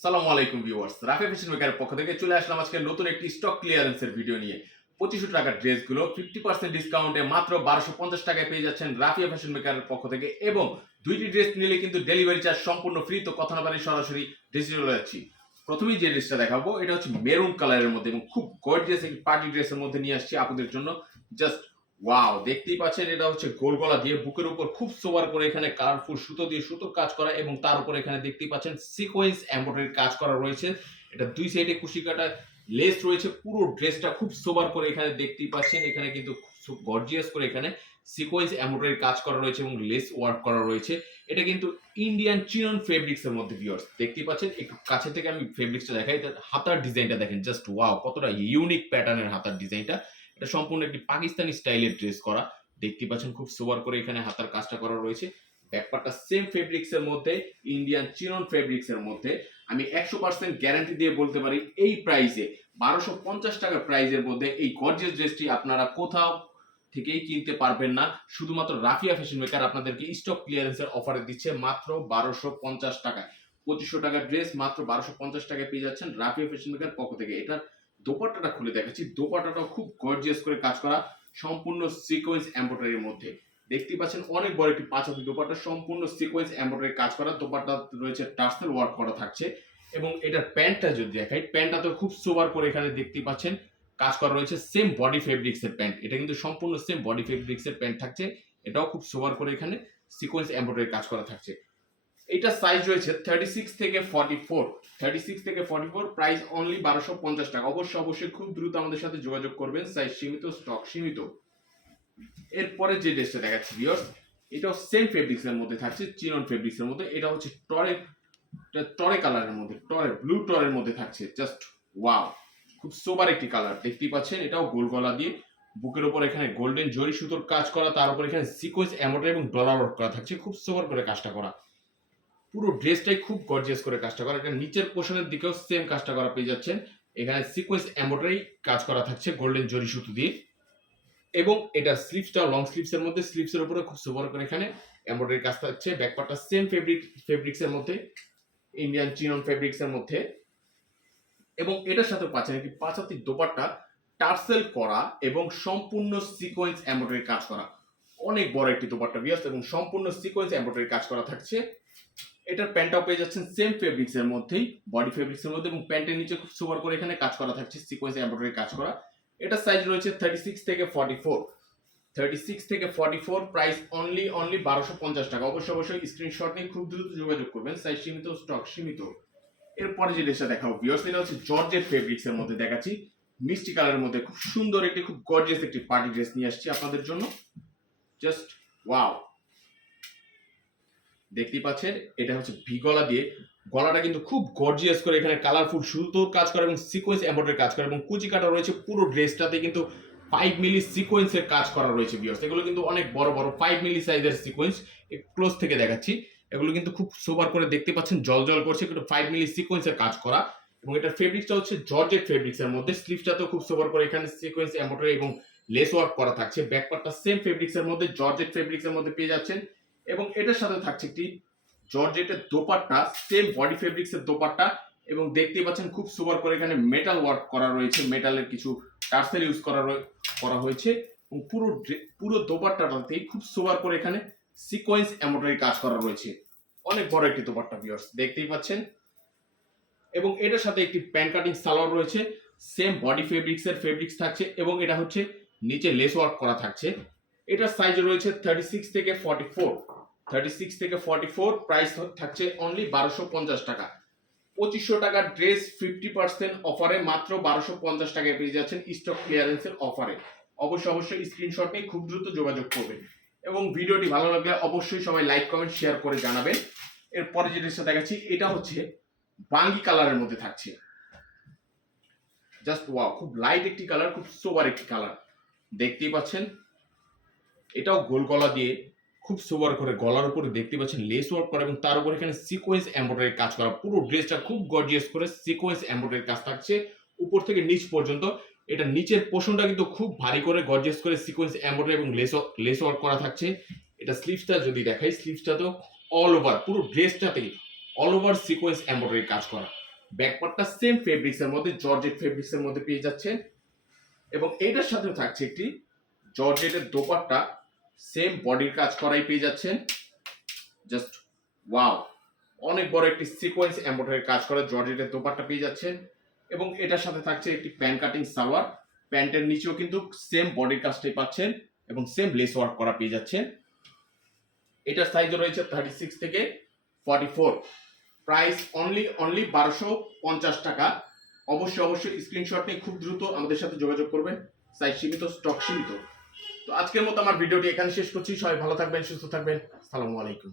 সালামু আলাইকুম viewers, Rafi fashion মেকারের পক্ষ থেকে চলে আসলাম আজকে নতুন একটি স্টক ক্লিয়ারেন্সের ভিডিও নিয়ে। 2500 টাকার ড্রেসগুলো 50% ডিসকাউন্টে মাত্র 1250 টাকায় পেয়ে যাচ্ছেন রাফিয়া ফ্যাশন মেকারের পক্ষ থেকে, এবং দুইটি ড্রেস নিলে কিন্তু ডেলিভারি চার্জ সম্পূর্ণ ফ্রি। তো কথা না বাড়িয়ে সরাসরি ড্রেসে চলে যাচ্ছি। প্রথমেই যে ড্রেসটা দেখাবো এটা হচ্ছে মেরুন কালারের মধ্যে এবং খুব গর্জিয়াস একটি পার্টি ড্রেসের মধ্যে নিয়ে আসছি আপনাদের জন্য। জাস্ট ওয়াও, দেখতেই পাচ্ছেন এটা হচ্ছে গোল গলা দিয়ে বুকের উপর খুব সোবার করে এখানে কালারফুল সুতো দিয়ে সুতোর কাজ করা, এবং তার উপর এখানে দেখতেই পাচ্ছেন সিকোয়েন্স এমব্রয়ডারি কাজ করা রয়েছে। এটা দুই সাইডে কুশি কাটা লেস রয়েছে। পুরো ড্রেসটা খুব সোবার করে এখানে দেখতেই পাচ্ছেন, এখানে কিন্তু খুব গর্জিয়াস করে এখানে সিকোয়েন্স এমব্রয়ডারি কাজ করা রয়েছে এবং লেস ওয়ার্ক করা রয়েছে। এটা কিন্তু ইন্ডিয়ান চিনন ফেব্রিক্স এর মধ্যে ভিউয়ার্স দেখতেই পাচ্ছেন। একটু কাছে থেকে আমি ফেব্রিক্সটা দেখাই। এটা হাতার ডিজাইনটা দেখেন, জাস্ট ওয়াও, কতটা ইউনিক প্যাটার্নের হাতার ডিজাইনটা। এটা সম্পূর্ণ একটি পাকিস্তানি স্টাইলের ড্রেস করা, দেখতে পাচ্ছেন খুব সোবার করে এখানে হাতার কাজটা করা রয়েছে। ব্যাকপার্টটা সেম ফেব্রিক্স এর মধ্যে, ইন্ডিয়ান চিনন ফেব্রিক্স এর মধ্যে। আমি 100% গ্যারান্টি দিয়ে বলতে পারি এই প্রাইসে 1250 টাকার প্রাইসের মধ্যে এই গর্জিয়াস ড্রেসটি আপনারা কোথাও থেকেই কিনতে পারবেন না। শুধুমাত্র রাফিয়া ফ্যাশন মেকার আপনাদেরকে স্টক ক্লিয়ারেন্সের অফারে দিচ্ছে মাত্র 1250 টাকায়। 2500 টাকার ড্রেস মাত্র 1250 টাকায় পেয়ে যাচ্ছেন রাফিয়া ফ্যাশন মেকার পক্ষ থেকে। এটার দোপাট্টাটা খুলে দেখাচ্ছি। দোপাট্টাটাও খুব গর্জিয়াস করে কাজ করা, সম্পূর্ণ সিকোয়েন্স এমব্রয়ডারির মধ্যে। দেখতে পাচ্ছেন অনেক বড় একটি পাঁচ হাতি দোপাট্টা, সম্পূর্ণ সিকোয়েন্স এমব্রয়ডারি কাজ করা। দোপাট্টা রয়েছে টার্সেল ওয়ার্ক করা থাকছে, এবং এটার প্যান্টটা যদি দেখাই, প্যান্টটা তো খুব সোবার করে এখানে দেখতেই পাচ্ছেন কাজ করা রয়েছে। সেম বডি ফেব্রিক্স এর প্যান্ট, এটা কিন্তু সম্পূর্ণ সেম বডি ফেব্রিক্স এর প্যান্ট থাকছে। এটাও খুব সোবার করে এখানে সিকোয়েন্স এমব্রয়ডারি কাজ করা থাকছে। এটা সাইজ রয়েছে 36 থেকে 44। 36 থেকে 44, প্রাইস অনলি 1250 টাকা। অবশ্যই খুব দ্রুত আমাদের সাথে যোগাযোগ করবেন, সাইজ সীমিত, স্টক সীমিত। এরপরে যে ড্রেসটা দেখাচ্ছি ভিউয়ার্স, এটাও সেম ফেব্রিক্স এর মধ্যে থাকছে, চিনন ফেব্রিক্স এর মধ্যে। এটা হচ্ছে টরে কালারের মধ্যে, ব্লু টরের মধ্যে থাকছে। জাস্ট ওয়াও, খুব সোবার একটি কালার দেখতেই পাচ্ছেন। এটাও গোল গলা দিয়ে বুকের উপর এখানে গোল্ডেন জরি সুতোর কাজ করা, তার উপর এখানে সিকোয়েন্স এমব্রয়ডারি এবং ডলার ওয়ার্ক করা থাকছে। খুব সোবার করে কাজটা করা, পুরো ড্রেসটাই খুব গর্জিয়াস করে কাজটা করা। এটা নিচের পোর্শনের দিকেও সেম কাজটা করা পেয়ে যাচ্ছেন। এখানে সিকোয়েন্স এমব্রয়ডারি কাজ করা থাকছে গোল্ডেন জরি সুতো দিয়ে, এবং এটা স্লিভসটা লং স্লিভস এর মধ্যে, স্লিভস এর উপরে খুব সুন্দর করে এখানে এমব্রয়ডারি কাজ থাকছে। ব্যাকপার্টটা সেম ফেব্রিক্স এর মধ্যে, ইন্ডিয়ান চিনন ফেব্রিক্স এর মধ্যে, এবং এটার সাথে পাচ্ছেন একটি পাঁচ হাতি দোপাট্টা টার্সেল করা এবং সম্পূর্ণ সিকোয়েন্স এমব্রয়ডারি কাজ করা। অনেক বড় একটি দোপাট্টা ভিউয়ার্স, এবং সম্পূর্ণ সিকোয়েন্স এমব্রয়ডারি কাজ করা থাকছে। এটার প্যান্টটাও পেয়ে যাচ্ছেন সেম ফেব্রিক্স এর মধ্যেই, বডি ফেব্রিক্স এর মধ্যে, এবং প্যান্টের নিচে খুব সুপার করে এখানে কাজ করা থাকছে, সিকোয়েন্স এমব্রয়ডারি কাজ করা। এটা সাইজ রয়েছে 36 থেকে 44। 36 থেকে 44, প্রাইস অনলি 1250 টাকা। অবশ্যই স্ক্রিনশট নিয়ে খুব দ্রুত যোগাযোগ করবেন, সাইজ সীমিত, স্টক সীমিত। এরপরে যে ড্রেসটা দেখাবো ভিউয়ার্স, এটা হচ্ছে জর্জেট ফেব্রিক্স এর মধ্যে দেখাচ্ছি, মিষ্টি কালারের মধ্যে খুব সুন্দর একটি, খুব গর্জিয়াস একটি পার্টি ড্রেস নিয়ে আসছি আপনাদের জন্য। জাস্ট ওয়াও, দেখতেই পাচ্ছেন এটা হচ্ছে ভি গলা দিয়ে, গলাটা কিন্তু খুব গর্জিয়াস করে এখানে কালারফুল সুতোর কাজ করে এবং সিকোয়েন্স এমব্রয়ডারি কাজ করে, এবং কুচি কাটা রয়েছে। পুরো ড্রেসটাতে কিন্তু 5 মিলি সিকোয়েন্সের কাজ করা রয়েছে ভিউয়ার্স। এগুলো কিন্তু অনেক বড় 5 মিলি সাইজের সিকোয়েন্স। ক্লোজ থেকে দেখাচ্ছি, এগুলো কিন্তু খুব সোবার করে দেখতে পাচ্ছেন, জল করছে, কিন্তু 5 মিলি সিকোয়েন্সের কাজ করা। এবং এটার ফেব্রিক্সটা হচ্ছে জর্জেট ফেব্রিক্স এর মধ্যে। স্লিভসটাতেও খুব সোবার করে এখানে সিকোয়েন্স এমব্রয়ডারি এবং লেস ওয়ার্ক করা থাকছে। ব্যাকপার্টটা সেম ফেব্রিক্স এর মধ্যে, জর্জেট ফেব্রিক্স এর মধ্যে পেয়ে যাচ্ছেন, এবং এটার সাথে থাকছে একটি জর্জেটের দোপাট্টা, সেম বডি ফেব্রিক্স এর দোপাট্টা, এবং দেখতে পাচ্ছেন খুব সুপার করে এখানে মেটাল ওয়ার্ক করা রয়েছে, মেটালের কিছু টার্সেল ইউজ করা হয়েছে, এবং পুরো দোপাট্টাটাতেই খুব সুপার করে এখানে সিকোয়েন্স এমব্রয়ডারি কাজ করা রয়েছে। অনেক বড় একটি দোপাট্টা ভিউয়ার্স দেখতেই পাচ্ছেন, এবং এটার সাথে একটি প্যান্ট কাটিং সালোয়ার রয়েছে, সেম বডি ফেব্রিক্স এর ফেব্রিক্স থাকছে, এবং এটা হচ্ছে নিচে লেস ওয়ার্ক করা থাকছে। এটার সাইজ রয়েছে 36 থেকে 44। 36 থেকে 44, প্রাইস থাকছে অনলি 1250 টাকা। 2500 টাকার ড্রেস 50% অফারে মাত্র 1250 টাকায় পেয়ে যাচ্ছেন স্টক ক্লিয়ারেন্সের অফারে। অবশ্যই স্ক্রিনশট নিয়ে খুব দ্রুত যোগাযোগ করবেন, এবং ভিডিওটি ভালো লাগলে অবশ্যই সবাই লাইক কমেন্ট শেয়ার করে জানাবেন। এরপরে যে ড্রেসটা দেখাচ্ছি, এটা হচ্ছে বাঙ্গি কালারের মধ্যে থাকছে। জাস্ট ওয়াও, খুব লাইট একটি কালার, খুব সোবার একটি কালার দেখতেই পাচ্ছেন। এটাও গোল গলা দিয়ে খুব সোবার করে গলার উপরে দেখতে পাচ্ছেন লেস ওয়ার্ক করা, এবং তার উপর এখানে সিকোয়েন্স এমব্রয়ডারি কাজ করা। পুরো ড্রেসটা খুব গর্জিয়াস করে সিকোয়েন্স এমব্রয়ডারি কাজ থাকছে উপর থেকে নিচ পর্যন্ত। এটা নিচের পোর্শনটা কিন্তু খুব ভারী করে গর্জিয়াস করে সিকোয়েন্স এমব্রয়ডারি এবং লেস ওয়ার্ক করা থাকছে। এটা স্লিভসটা যদি দেখাই, স্লিভসটা তো অল ওভার, পুরো ড্রেসটাতেই অল ওভার সিকোয়েন্স এমব্রয়ডারি কাজ করা। ব্যাকপার্টটা সেম ফেব্রিক্সের মধ্যে, জর্জেট ফেব্রিক্সের মধ্যে পেয়ে যাচ্ছেন। এবং এইটার সাথে থাকছে একটি জর্জেটের দোপাট্টা, সেম বডির কাজ করাই পেয়ে যাচ্ছেন। জাস্ট ওয়াও, অনেক বড় একটি সিকোয়েন্স এমব্রয়ডারি কাজ করা জর্জেটের দোপাট্টা পেয়ে যাচ্ছেন। এবং এটার সাথে থাকছে একটি প্যান্ট কাটিং সালোয়ার, প্যান্টের নিচেও কিন্তু সেম বডির কাজটাই পাচ্ছেন এবং সেম লেস ওয়ার্ক করা পেয়ে যাচ্ছেন। এটার সাইজ রয়েছে 36 থেকে 44। প্রাইস অনলি 1250 টাকা। অবশ্যই স্ক্রিনশট নিয়ে খুব দ্রুত আমাদের সাথে যোগাযোগ করবেন। সাইজ সীমিত, স্টক সীমিত। তো আজকের মতো আমার ভিডিওটি এখানে শেষ করছি। সবাই ভালো থাকবেন, সুস্থ থাকবেন। আসসালামু আলাইকুম।